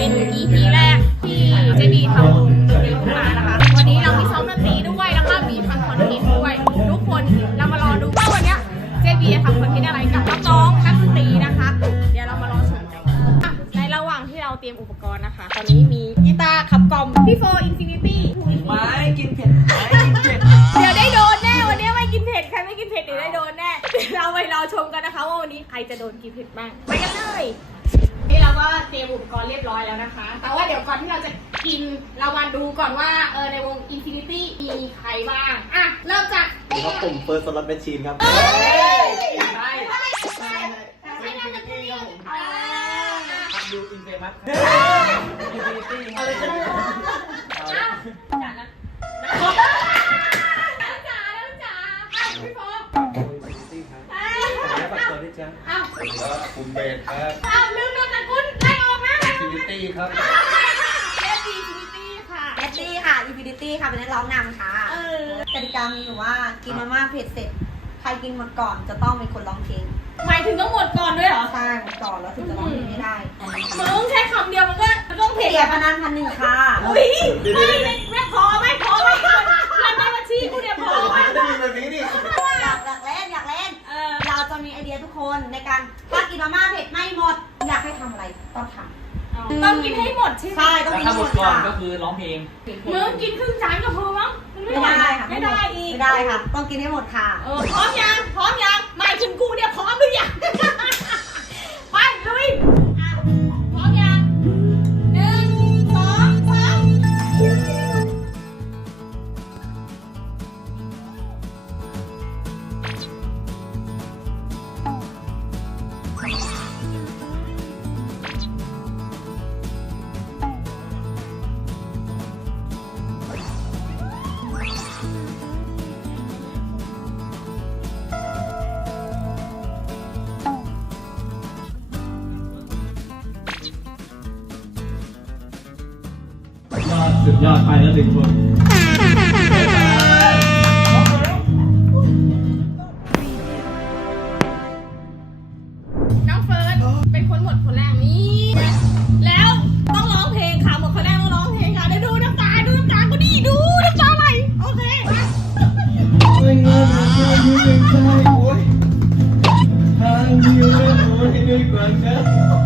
เป็น EP แรกที่เจดีทำวงดนตรีขึ้นมานะคะ วันนี้เรามีซ้อมดนตรีด้วยแล้วก็มีทำคอนเทนต์ด้วยทุกคนเรามารอดูว่าวันเนี้ยเจดีจะทำคอนเทนต์อะไรกับน้องๆนักดนตรีนะคะ เดี๋ยวเรามารอชมกันอะในระหว่างที่เราเตรียมอุปกรณ์นะคะ ตอนนี้มีกีตาร์ขับกล่อมพี่โฟอินฟินิตี้ไม้กินเผ็ดไม้กินเผ็ดเดี๋ยวได้โดนแน่วันนี้ไม่กินเผ็ดใครไม่กินเผ็ดเดี๋ยวได้โดนแน่เดี๋ยวเราไปรอชมกันนะคะว่าวันนี้ใครจะโดนกินเผ็ดบ้างไปกันเลย อุปกรณ์เรียบร้อยแล้วนะคะ แต่ว่าเดี๋ยวก่อนที่เราจะกินเรามาดูก่อนว่าเออในวง Infinity มีใครบ้าง อะ เริ่มจากนี่ครับผมเฟิร์สสล็อตแมชชีนครับเอ้ยใช่ใช่ใช่นามสกุลนี้อ่าดูอินเฟมัสอินฟินิตี้อะไรกันเนี่ยอะจ๋านะจ๋าจ๋าแล้วจ๋าอะพี่โฟอะแล้วฝากตัวด้วยจ้า อ้าวคุณเบสครับ อ้าวลืมนามสกุลไล่อ ครับเอฟดีฟินิตี้ค่ะ แอตตี้ค่ะ Infinity ค่ะ เป็นนักร้องนำค่ะเออ กติกามีอยู่ว่ากินมาม่าเผ็ดเสร็จ ใครกินหมดก่อนจะต้องเป็นคนร้องเพลงหมายถึงต้องหมดก่อนด้วยเหรอใช่หมดก่อนแล้วถึงจะร้องเพลงไม่ได้มึงแค่คำเดียวมันก็มันต้องเสีเผ็ดยพนันพันหนึ่งค่ะ อุ้ยไม่ไม่ไม่พอไม่พอไม่พอแล้วได้บัญชีกูเนี่ยพอไหมจะมีแบบนี้นี่อยากอยากเล่นอยากเล่น เออ เราจะมีไอเดียทุกคนในการถ้ากินมาม่าเผ็ด ต้องกินให้หมดใช่ำไหมใช่ต้องแล้วกินถ้าให้หหมมดดก่อนค่ะก็คือร้องเพลง มึงกินครึ่งจานก็พอมั้งนไม่ได้ค่ะไม่ได้อีก ไม่ได้ค่ะ ต้องกินให้หมดค่ะ เออพร้อมยัง พร้อมยังหมายถึงกูเนี่ยพร้อมหรือยัง ไปลุย สุดยอดไปแล้วถึงคนน้องเฟิร์สเป็นคนหมดคนแรกนี่ แล้วต้องร้องเพลงค่ะหมดคนแรกต้องร้องเพลงค่ะเดี๋ยวดูน้ำตาดูน้ำตาก็ดีดูน้ำตาไหลโอเคมาไม่เงินไม่ยืมใจโอ้ยทางเดียวแล้วโอ้ยดีกว่าครับ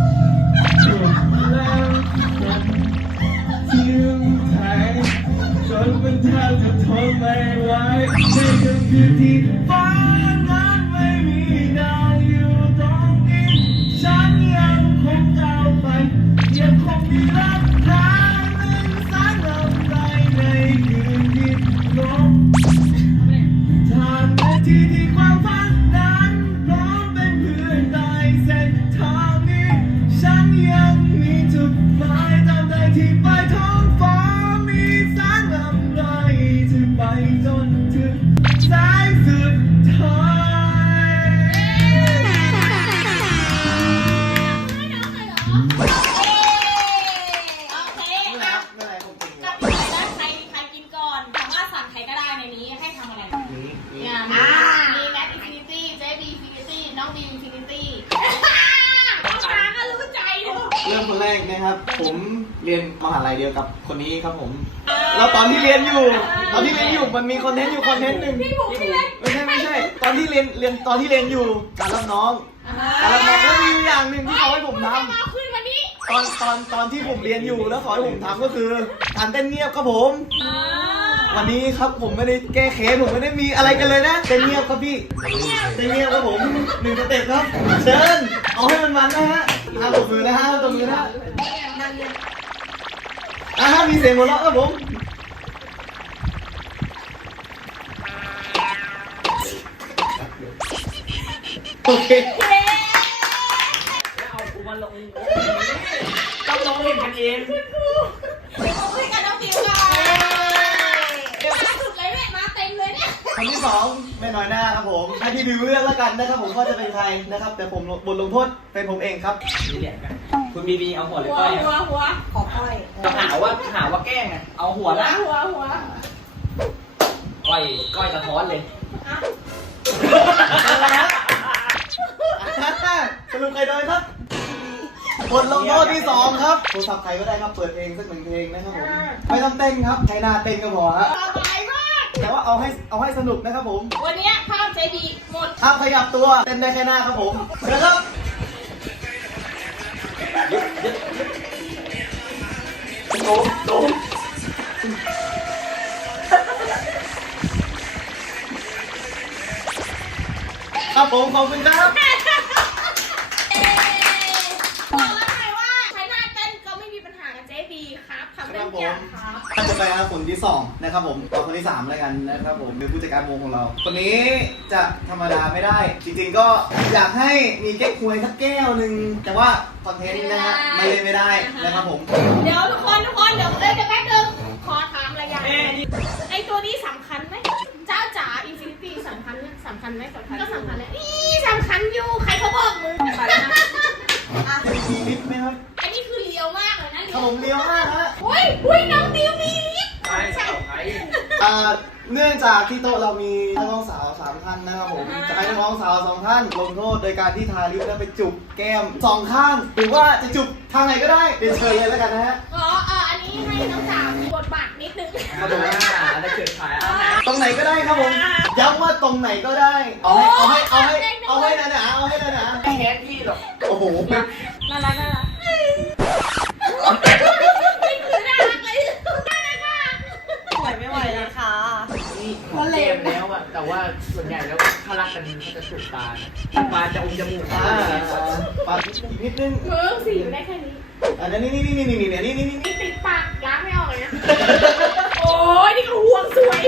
กนะครับ ผมเรียนมหาลัยเดียวกับคนนี้ครับผมแล้วตอนที่เรียนอยู่ ตอนที่เรียนอยู่มันมีคอนเทนต์อยู่คอนเทนต์หนึ่งพี่ผูกใช่ไมไม่ใช่ไม่ใช่ ตอนที่เรียนเรียนตอนที่เรียนอยู่การรับน้องการรับน้องแล้วมีอยู่อย่างหนึ่งที่เขาให้ผมทจะมาขึ้นวันนี้ำตอนตอนตอนที่ผมเรียนอยู่แล้วขอให้ผมทำก็คือการเต้นเงียบครับผมวันนี้ครับผมไม่ได้แก้แค้นผมไม่ได้มีอะไรกันเลยนะเต้นเงียบครับพี่เต้นเงียบครับผมหนึ่งสเต็ปครับ เชิญเอาให้มันมันนะฮะ ห้ามตบมือนะห้ามตบมือนะฮะอะมีเสียงหัวเราะครับผมโอเคแล้วเอากูมาลงต้องร้องเพลงกันเองคุยกันน้องบิวกันล่าสุดเลยแม่มาเต็มเลยเนี่ยคนที่สอง ม่น้อยหน้าครับผมให้พี่บิวเลือกแล้วกันนะครับผมว่าจะเป็นใครนะครับ แต่ผมบทลงโทษเป็นผมเองครับมีเหรียญกันคุณบีบีเอาหัวหรือหัวก้อยหัวหัวขอค่อยจะหาว่าหาว่าแกล้งอะเอาหัวละหัวหัวก้อยก้อยสะท้อนเลยสรุปใครโดนครับบทลงโทษที่สองครับโทรศัพท์ใครก็ได้ครับเปิดเพลงสักหนึ่งเพลงนะครับผมไม่ต้องเต้นครับใช้หน้าเต้นก็พอฮะสบายมาก แต่ว่าเอาให้เอาให้สนุกนะครับผมวันนี้ภาพเจบีหมด ห้ามขยับตัวเต้นได้แค่หน้าครับผมเชิญครับโน้มโน้มครับผมขอบคุณครับ บอกแล้วไงว่าใช้หน้าเต้นก็ไม่มีปัญหากับเจบีครับทำได้ทุกอย่างครับ ท่านจะ ไปนะครับคนที่สองนะครับผมต่อคนที่สามแล้วกันนะครับผมเป็นผู้จัดการวงของเรา คนนี้จะธรรมดาไม่ได้ จริงๆก็อยากให้มีแก้ควยสักแก้วหนึ่งแต่ว่าคอนเทนต์นะฮะไม่เล่นไม่ได้นะครับผมเดี๋ยวทุกคนทุกคนเดี๋ยวเอ้ยเดี๋ยวแป๊บนึงขอถามอะไรอย่างไอตัวนี้สำคัญไหมเจ้าจ๋าอินฟินิตี้สำคัญไหมสำคัญไหมสำคัญก็สำคัญแหละนี่สำคัญอยู่ใครเขาบอกมึงไปนะมีลิฟต์ไหมครับอันนี้คือเลียวมากเลยนะครับผมเลี้ยวมากฮะอุ้ยอุ้ยน้อง อ่าเนื่องจากที่โต๊ะเรามีนักร้องสาวสามท่านนะครับผมจะให้นักร้องสาวสองท่านลงโทษโดยการที่ทาลิปแล้วไปจุบแก้มสองข้าง หรือว่าจะจุบทางไหนก็ได้เรียนเชิญเลยแล้วกันนะฮะอ๋อเอออันนี้ให้น้องจ๋ามีบทบาทนิดนึงมาดูหน้าแล้วเกิดขายเอานะตรงไหนก็ได้ครับผมย้ำว่าตรงไหนก็ได้ เอาให้เอาให้เอาให้เอาให้นะนะเอาให้นะนะไม่แฮกพี่หรอกโอ้โห จะอมจมูกอ่าปากนิดนึงมึงสีอยู่ได้แค่นี้อันนี้นี่นี่นี่นี่นี่นี่นี่นี่นี่ติดปากล้างไม่ออกเลยนะ โอ้ยนี่ก็ห่วงสวย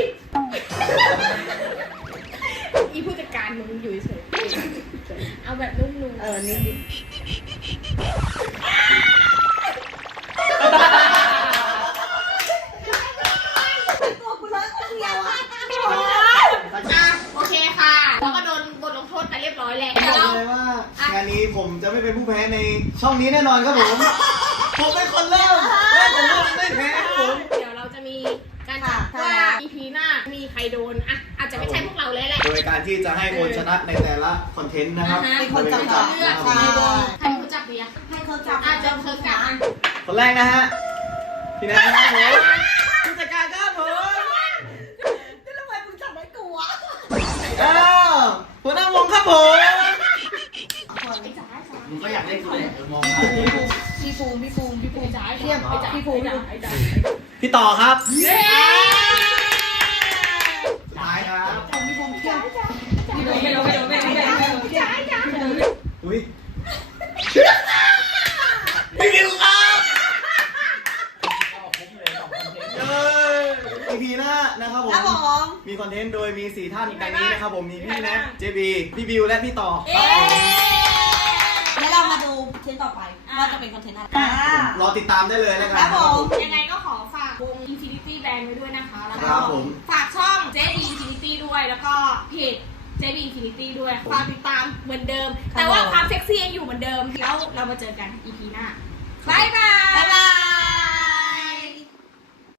อีผู้จัดการมึงอยู่เฉยเอาแบบนุ่มๆเออนิ ในช่องนี้แน่นอนครับผม ผมเป็นคนเริ่มและผมก็จะไม่แพ้ครับผม เดี๋ยวเราจะมีการจับว่า EP หน้ามีใครโดนอะอาจจะไม่ใช่พวกเราเลยแหละ โดยการที่จะให้คนชนะในแต่ละคอนเทนต์นะครับอ่าฮะ เป็นคนจับจะจับเลือกใช่ใครโดนใครเป็นคนจับดีอะให้เขาจับอาจจะเพิ่มกันคนแรกนะฮะพี่แนทครับผมผู้จัดการครับผม แล้วทำไมมึงจับไว้กูอะ อ้าวหัวหน้าวงครับผม ไอ้จ๋าไอ้จ๋า มึงก็อยากเล่นเขาเลยมอง พี่ภูมิพี่ภูมิพี่ภูมิไอ้จ๋าไอ้เทียมพี่ภูมิจ๋าไอ้จ๋าพี่ต่อครับสุดท้ายครับพี่ภูมิเทียมไม่โดนไม่โดนไม่โดนไม่โดนไม่โดนจ๋าไอ้จ๋าอุ้ยพี่บิวครับอีพีหน้านะครับผม มีคอนเทนต์โดยมี 4 ท่านดังนี้นะครับผม มีพี่แนทเจบีพี่บิวและพี่ต่อเย้แล้วเราม เทนต่อไป ว่าจะเป็นคอนเทนต์อะไรอ่ารอติดตามได้เลยนะครัครับ บผมยังไงก็ขอฝากวง Infinity Band ไว้ด้วยนะคะ แล้วคก็รับผม ฝากช่อง JB Infinity ด้วย แล้วก็เพจ JB Infinity ด้วยฝากติดตามเหมือนเดิม แต่ว่าความเซ็กซี่ยังอยู่เหมือนเดิม แล้วเรามาเจอกัน EP หน้า บ๊ายบาย